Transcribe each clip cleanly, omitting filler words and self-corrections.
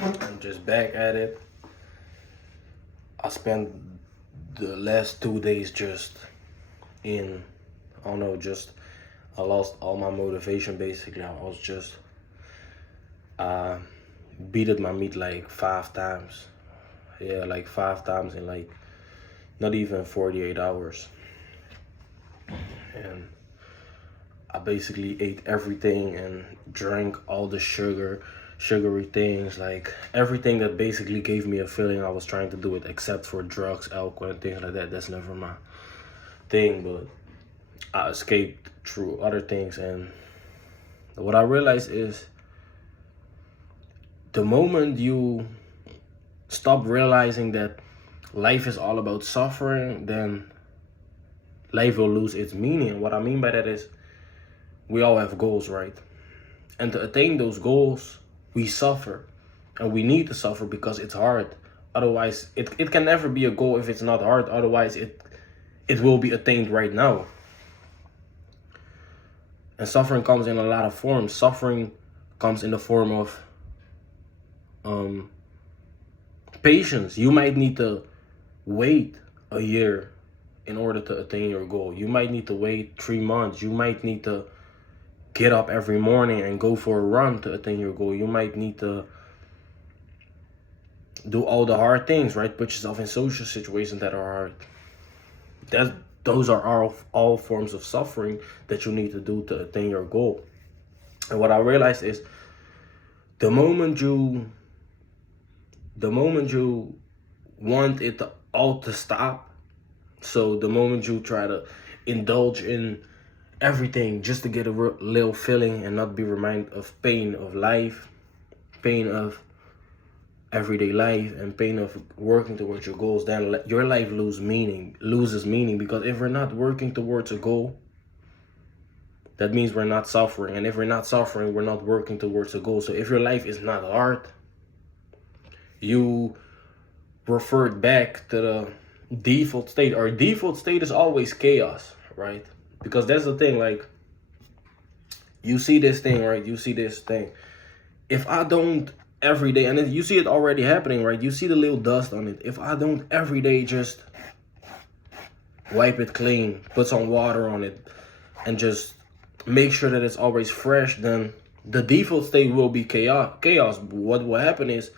I'm just back at it. I spent the last 2 days just in, I don't know, just I lost all my motivation basically. I was just, I beat my meat like 5 times. Yeah, like 5 times in like not even 48 hours. And I basically ate everything and drank all the sugary things, like everything that basically gave me a feeling I was trying to do it, except for drugs, alcohol, and things like that. That's never my thing, but I escaped through other things. And what I realized is the moment you stop realizing that life is all about suffering, then life will lose its meaning. What I mean by that is we all have goals, right? And to attain those goals, we suffer. And we need to suffer because it's hard. Otherwise, it can never be a goal if it's not hard. Otherwise, it will be attained right now. And suffering comes in a lot of forms. Suffering comes in the form of patience. You might need to wait a year in order to attain your goal. You might need to wait 3 months. You might need to get up every morning and go for a run to attain your goal. You might need to do all the hard things, right? Put yourself in social situations that are hard. Those are all forms of suffering that you need to do to attain your goal. And what I realized is the moment you want it to all to stop, so the moment you try to indulge in everything just to get a little feeling and not be reminded of pain of life, pain of everyday life, and pain of working towards your goals, then your life loses meaning. Because if we're not working towards a goal, that means we're not suffering. And if we're not suffering, we're not working towards a goal. So if your life is not hard, you revert back to the default state. Our default state is always chaos, right? Because that's the thing, like, you see this thing, right? You see this thing. If I don't every day, and you see it already happening, right? You see the little dust on it. If I don't every day just wipe it clean, put some water on it, and just make sure that it's always fresh, then the default state will be chaos. What will happen is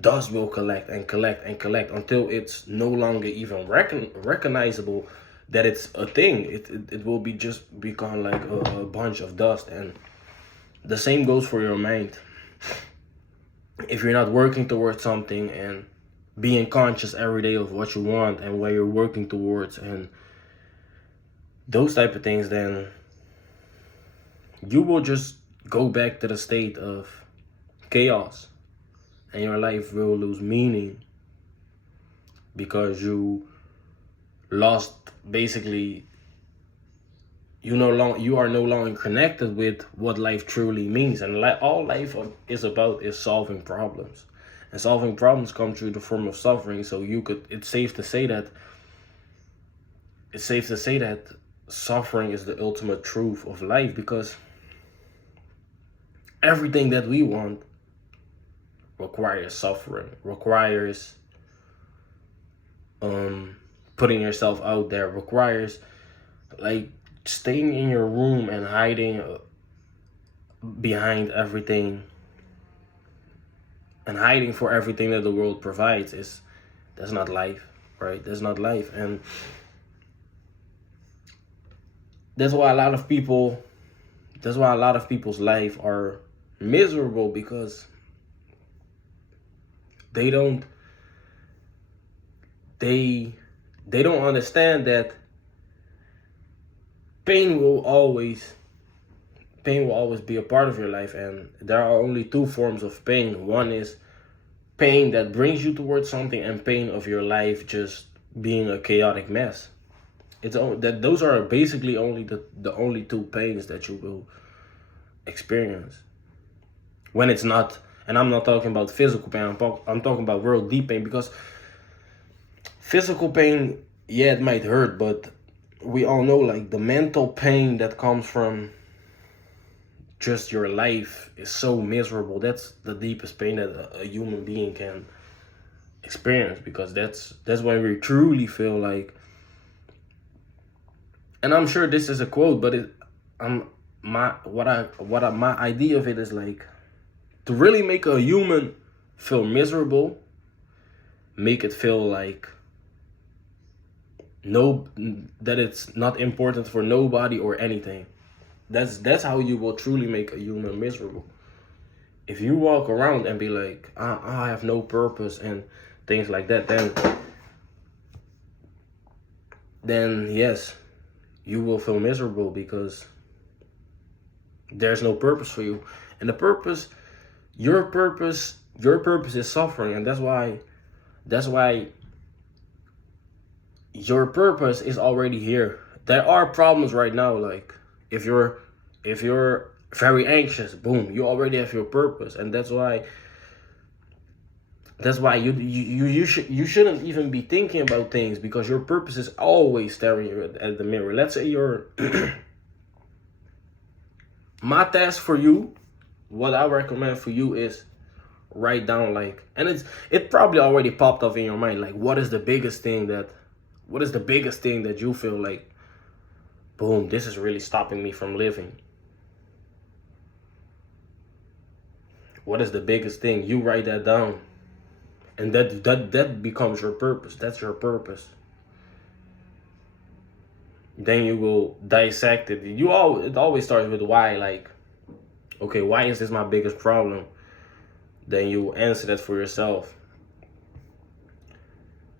dust will collect and collect and collect until it's no longer even recognizable that it's a thing. It will be just become like a bunch of dust. And the same goes for your mind. If you're not working towards something and being conscious every day of what you want and where you're working towards and those type of things, then you will just go back to the state of chaos and your life will lose meaning because you lost basically, you are no longer connected with what life truly means. And all life is about is solving problems, and solving problems come through the form of suffering. So it's safe to say that suffering is the ultimate truth of life, because everything that we want requires suffering, requires putting yourself out there, requires like staying in your room and hiding behind everything and hiding for everything that the world provides. That's not life, right? That's not life. And that's why a lot of people's life are miserable, because they don't understand that pain will always be a part of your life. And there are only two forms of pain. One is pain that brings you towards something, and pain of your life just being a chaotic mess. Those are basically only the only two pains that you will experience. When it's not, and I'm not talking about physical pain, I'm talking about real deep pain. Because physical pain, yeah, it might hurt, but we all know, like, the mental pain that comes from just your life is so miserable. That's the deepest pain that a human being can experience, because that's when we truly feel like, and I'm sure this is a quote, but my idea of it is like, to really make a human feel miserable, make it feel like no, that it's not important for nobody or anything. That's how you will truly make a human miserable. If you walk around and be like, I have no purpose and things like that, then yes, you will feel miserable, because there's no purpose for you. And the purpose, your purpose is suffering, and that's why your purpose is already here. There are problems right now, like if you're very anxious, boom, you already have your purpose. And that's why you shouldn't even be thinking about things, because your purpose is always staring you at the mirror. Let's say you're my task for you, what I recommend for you is write down, like, and it probably already popped up in your mind, like, what is the biggest thing that you feel like, boom, this is really stopping me from living. What is the biggest thing? You write that down, and that becomes your purpose. That's your purpose. Then you will dissect it. It always starts with why. Like, okay, why is this my biggest problem? Then you answer that for yourself.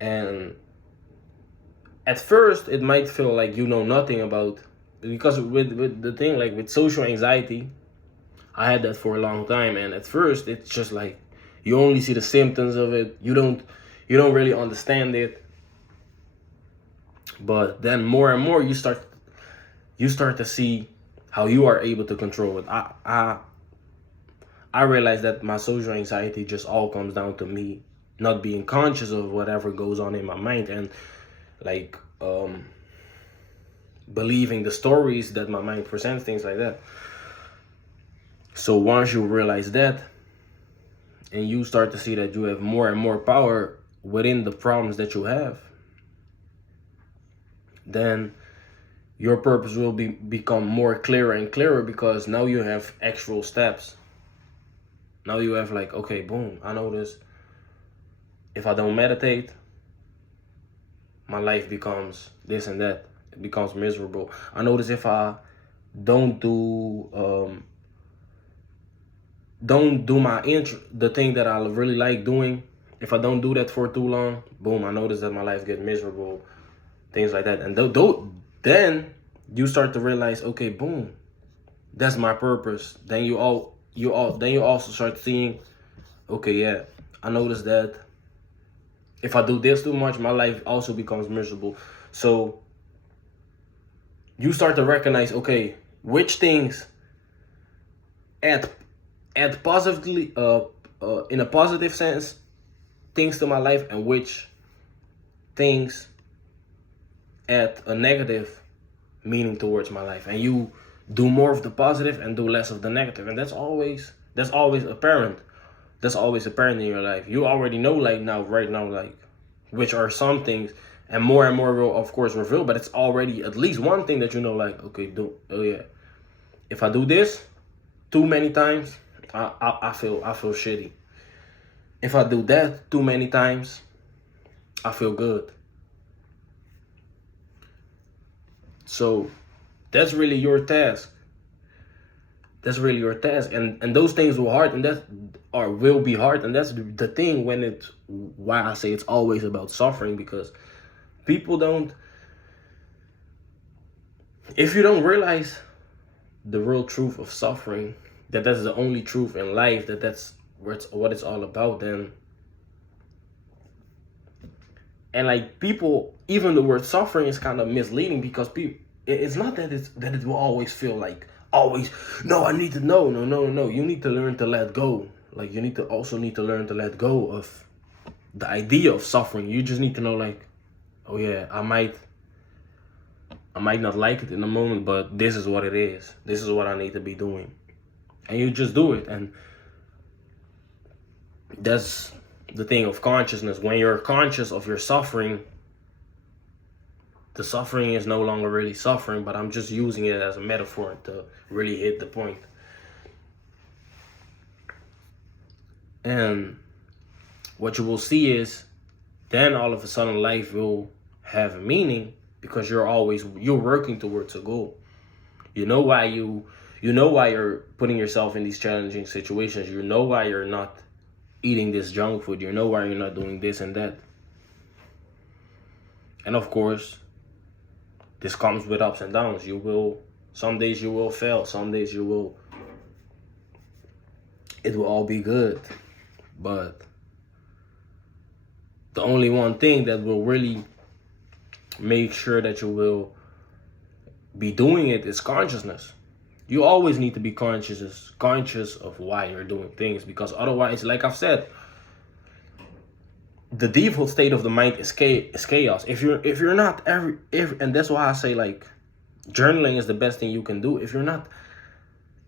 And at first it might feel like you know nothing about, because with the thing, like with social anxiety, I had that for a long time, and at first it's just like you only see the symptoms of it. You don't really understand it. But then more and more you start to see how you are able to control it. I realized that my social anxiety just all comes down to me not being conscious of whatever goes on in my mind, and like believing the stories that my mind presents, things like that. So once you realize that, and you start to see that you have more and more power within the problems that you have, then your purpose will become more clearer and clearer, because now you have actual steps. Now you have like, okay, boom, I know this. If I don't meditate, my life becomes this and that. It becomes miserable. I notice if I don't do the thing that I really like doing, if I don't do that for too long, boom, I notice that my life gets miserable, things like that. And then you start to realize, okay, boom, that's my purpose. Then you also start seeing, okay, yeah, I noticed that if I do this too much, my life also becomes miserable. So you start to recognize, okay, which things add positively, in a positive sense, things to my life, and which things add a negative meaning towards my life. And you do more of the positive and do less of the negative. And that's always apparent. That's always apparent in your life. You already know, like, right now, like, which are some things, and more will of course reveal, but it's already at least one thing that you know, like, okay, oh yeah, if I do this too many times, I feel shitty. If I do that too many times, I feel good. So that's really your task. And those things will hard, and will be hard, and that's the thing why I say it's always about suffering, because people don't, if you don't realize the real truth of suffering, that's the only truth in life, that's what it's all about, then, and like, people, even the word suffering is kind of misleading, because it's not that it will always feel like, always, no, I need to know, no, you need to learn to let go. Like, you need to learn to let go of the idea of suffering. You just need to know, like, oh yeah, I might not like it in the moment, but this is what it is. This is what I need to be doing. and you just do it. And that's the thing of consciousness. When you're conscious of your suffering, the suffering is no longer really suffering, but I'm just using it as a metaphor to really hit the point. And what you will see is then all of a sudden life will have a meaning, because you're working towards a goal. You know why you're putting yourself in these challenging situations. You know why you're not eating this junk food. You know why you're not doing this and that. And of course, this comes with ups and downs. Some days you will fail. Some days it will all be good. But the only one thing that will really make sure that you will be doing it is consciousness. You always need to be conscious of why you're doing things, because otherwise, like I've said, the default state of the mind is chaos. If you're not and that's why I say, like, journaling is the best thing you can do. If you're not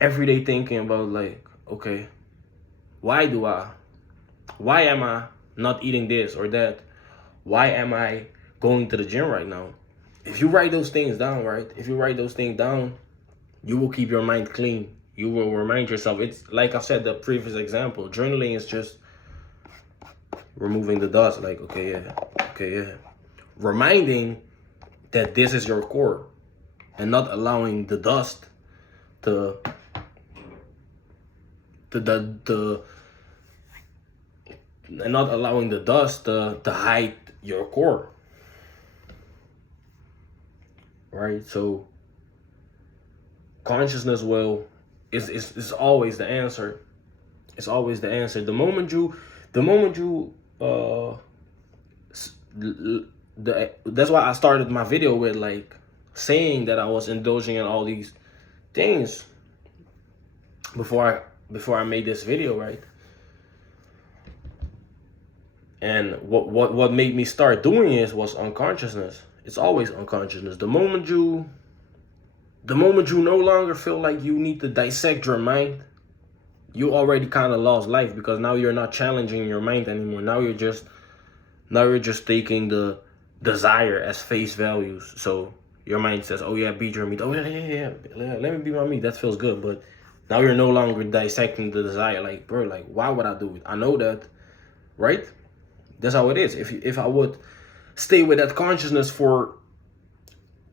every day thinking about, like, okay, why am I not eating this or that? Why am I going to the gym right now? If you write those things down, right? If you write those things down, you will keep your mind clean. You will remind yourself. It's like I said, the previous example. Journaling is just removing the dust. Like, okay, yeah. Reminding that this is your core, and not allowing the dust to and not allowing the dust to hide your core. Right? So consciousness is always the answer. It's always the answer. The moment you that's why I started my video with, like, saying that I was indulging in all these things before I made this video, right? And what made me start doing it was unconsciousness. It's always unconsciousness. The moment you no longer feel like you need to dissect your mind, you already kind of lost life, because now you're not challenging your mind anymore. Now you're just taking the desire as face values. So your mind says, oh yeah, beat your meat. Oh yeah, let me beat my meat. That feels good. But now you're no longer dissecting the desire. Like, bro, like, why would I do it? I know that, right? That's how it is. If I would stay with that consciousness for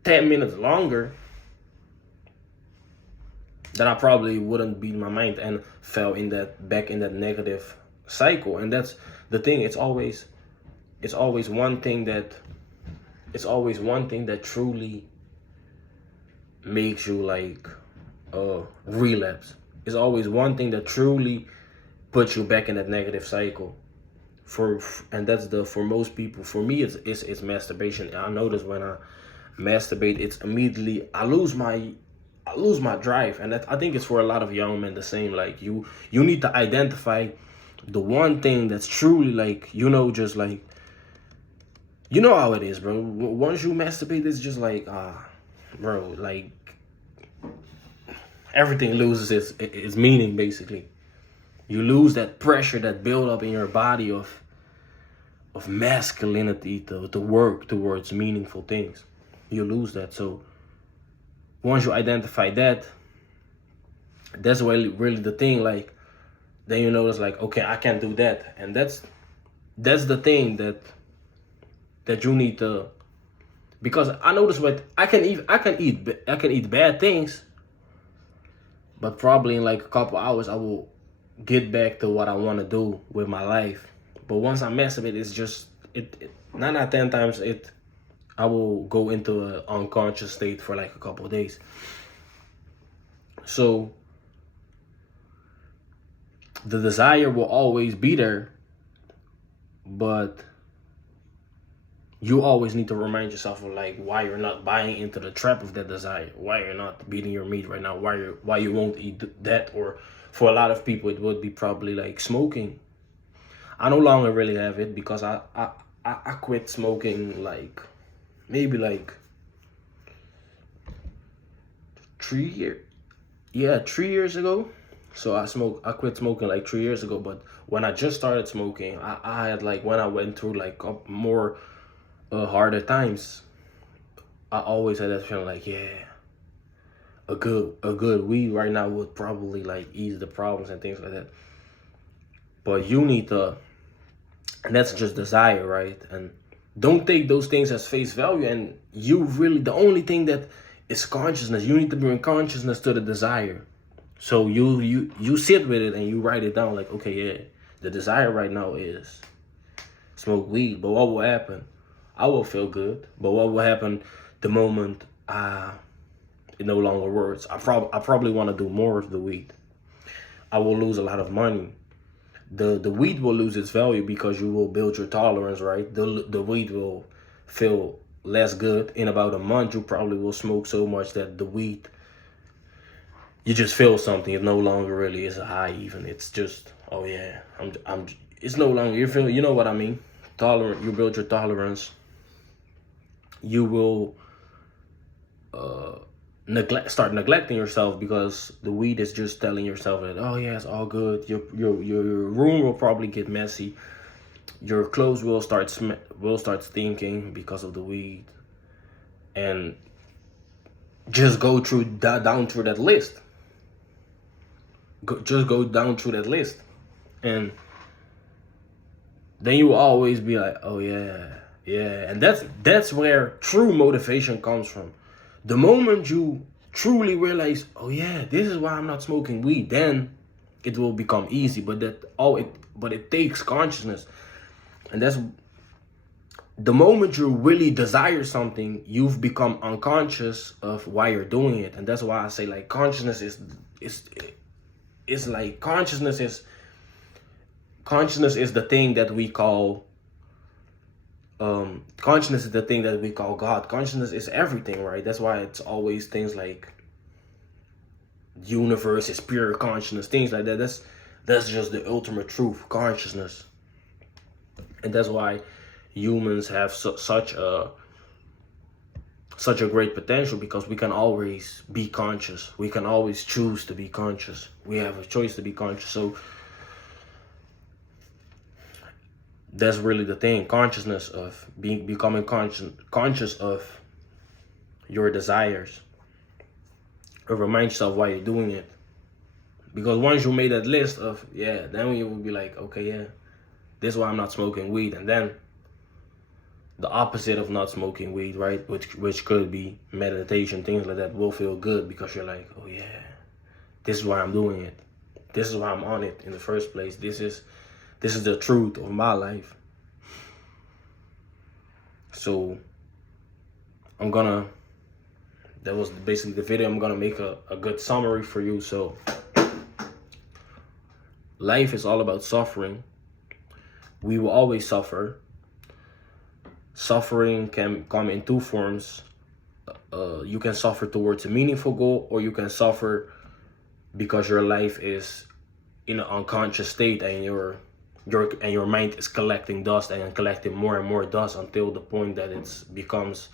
10 minutes longer, then I probably wouldn't beat my mind and fell back in that negative cycle. And that's the thing. It's always one thing that truly makes you, like, relapse. It's always one thing that truly puts you back in that negative cycle. And that's for most people. For me, it's masturbation. I notice when I masturbate, it's immediately I lose my drive. And I think it's for a lot of young men the same. Like, you need to identify the one thing that's truly, like, just like, you know how it is, bro. Once you masturbate, it's just like, bro, like, everything loses its meaning, basically. You lose that pressure that build up in your body of masculinity to work towards meaningful things. You lose that. So once you identify that, that's really the thing. Like, then you notice, like, okay, I can't do that. And that's the thing that you need to, because I notice I can eat bad things, but probably in like a couple hours I will get back to what I want to do with my life. But once I mess with it, it's just 9 out of 10 times I will go into an unconscious state for like a couple of days. So the desire will always be there, but you always need to remind yourself of, like, why you're not buying into the trap of that desire, why you're not beating your meat right now, why you won't eat that. Or for a lot of people, it would be probably like smoking. I no longer really have it, because I quit smoking like maybe like 3 years ago. So I quit smoking like 3 years ago. But when I just started smoking, I had like, when I went through like more harder times, I always had that feeling like, yeah, a good weed right now would probably like ease the problems and things like that. But you need to, and that's just desire, right? And don't take those things as face value. And you really, the only thing that is consciousness, you need to bring consciousness to the desire. So you sit with it and you write it down like, okay, yeah, the desire right now is smoke weed. But what will happen? I will feel good. But what will happen the moment it no longer works? I probably want to do more of the weed. I will lose a lot of money. The weed will lose its value because you will build your tolerance, right? The weed will feel less good. In about a month, you probably will smoke so much that the weed, you just feel something. It no longer really is a high. Even it's just, oh yeah, I'm. It's no longer, you feel. You know what I mean? Tolerant. You build your tolerance. You will start neglecting yourself because the weed is just telling yourself that, oh yeah, it's all good. Your room will probably get messy. Your clothes will start stinking because of the weed. And just go through down through that list. Just go down through that list, and then you will always be like, oh yeah, yeah. And that's where true motivation comes from. The moment you truly realize, oh yeah, this is why I'm not smoking weed, then it will become easy. But it takes consciousness. And that's the moment you really desire something, you've become unconscious of why you're doing it. And that's why I say like consciousness is like consciousness is the thing that we call consciousness is the thing that we call God. Consciousness is everything, right? That's why it's always things like universe is pure consciousness, things like that. That's just the ultimate truth, consciousness. And that's why humans have such a great potential, because we can always be conscious. We can always choose to be conscious. We have a choice to be conscious. So that's really the thing, consciousness of becoming conscious of your desires. Or remind yourself why you're doing it. Because once you made that list of, yeah, then you will be like, okay, yeah, this is why I'm not smoking weed. And then the opposite of not smoking weed, right, which could be meditation, things like that, will feel good, because you're like, oh yeah, this is why I'm doing it. This is why I'm on it in the first place. This is the truth of my life. So that was basically the video. I'm gonna make a good summary for you. So life is all about suffering. We will always suffer. Suffering can come in two forms. You can suffer towards a meaningful goal, or you can suffer because your life is in an unconscious state, and your mind is collecting dust and collecting more and more dust until the point that it becomes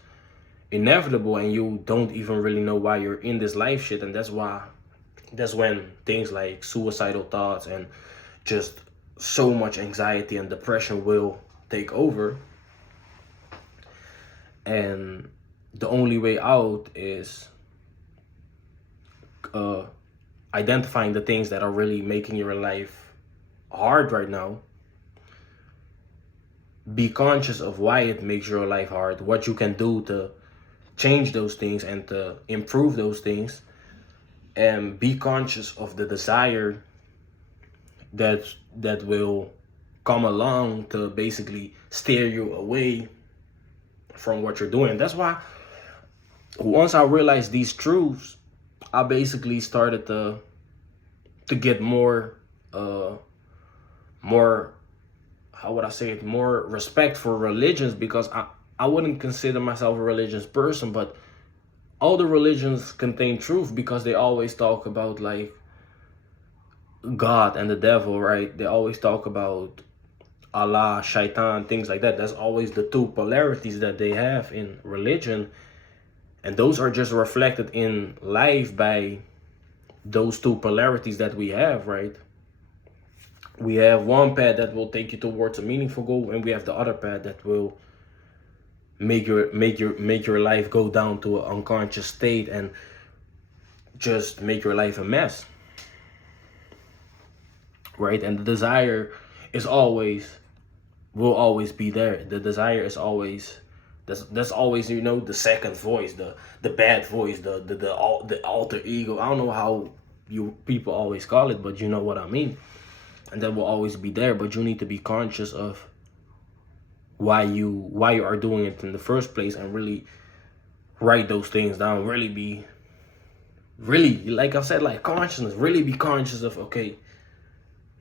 inevitable, and you don't even really know why you're in this life shit. And that's when things like suicidal thoughts and just so much anxiety and depression will take over. And the only way out is identifying the things that are really making your life hard right now. Be conscious of why it makes your life hard, what you can do to change those things and to improve those things. And be conscious of the desire that will come along to basically steer you away from what you're doing. That's why once I realized these truths, I basically started to get more how would I say it, more respect for religions, because I wouldn't consider myself a religious person, but all the religions contain truth, because they always talk about like God and the devil, right? They always talk about Allah, shaitan, things like that. That's always the two polarities that they have in religion. And those are just reflected in life by those two polarities that we have, right? We have one path that will take you towards a meaningful goal, and we have the other path that will make your life go down to an unconscious state and just make your life a mess, right? And the desire is always, will always be there. The desire is always, that's always, you know, the second voice, the bad voice, the alter ego. I don't know how you people always call it, but you know what I mean. And that will always be there, but you need to be conscious of why you are doing it in the first place, and really write those things down. Really, like I've said, like consciousness, really be conscious of, okay,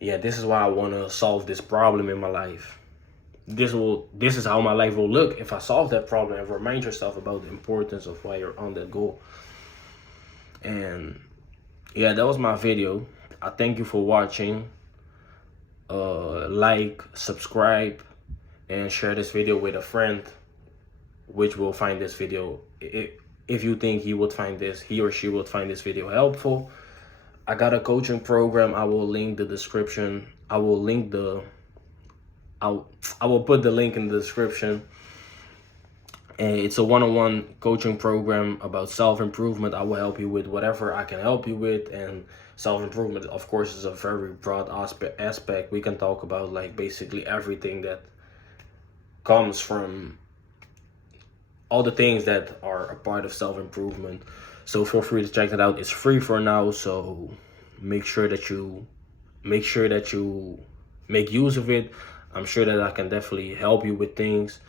yeah, this is why I want to solve this problem in my life. This is how my life will look if I solve that problem, and remind yourself about the importance of why you're on that goal. And yeah, that was my video. I thank you for watching. Like, subscribe, and share this video with a friend which will find this video. If you think he or she would find this video helpful. I got a coaching program. I will link the description. I will put the link in the description. And it's a one-on-one coaching program about self-improvement. I will help you with whatever I can help you with. And self-improvement, of course, is a very broad aspect. We can talk about like basically everything that comes from all the things that are a part of self-improvement. So feel free to check that out. It's free for now, so make sure that you make use of it. I'm sure that I can definitely help you with things,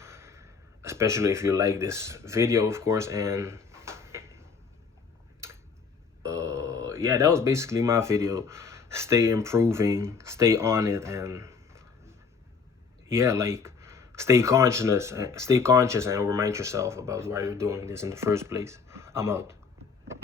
especially if you like this video, of course. And yeah, that was basically my video. Stay improving, stay on it, and yeah, like stay conscious and remind yourself about why you're doing this in the first place. I'm out.